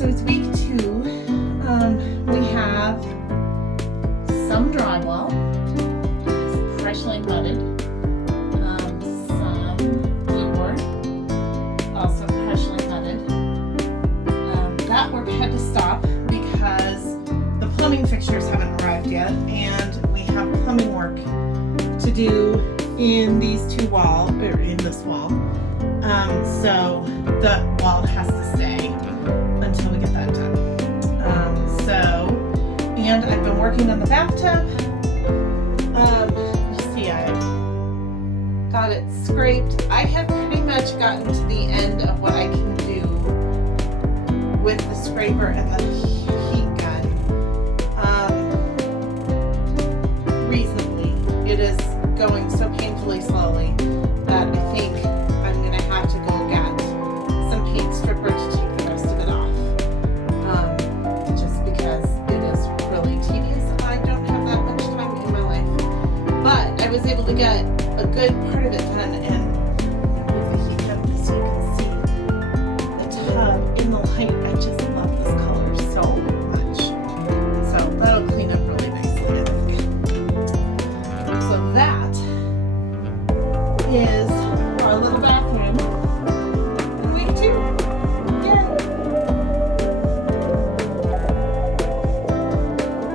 So it's week 2. We have some drywall, freshly mudded, some woodwork, also freshly mudded. That work had to stop because the plumbing fixtures haven't arrived yet, and we have plumbing work to do in these two walls, or in this wall. So the wall has to stay until we get that done. And I've been working on the bathtub. You see, I've got it scraped. I have pretty much gotten to the end of what I can do with the scraper and the heat gun. Reasonably. It is going so painfully slowly that I think I'm going to have to go get some paint stripper to take the rest of it off. Just because it is really tedious and I don't have that much time in my life. But I was able to get a good part of it done, and with the heat gun, so you can see the tub in the light. I just love this color so much. So that'll clean up really nicely, I think. So that is our little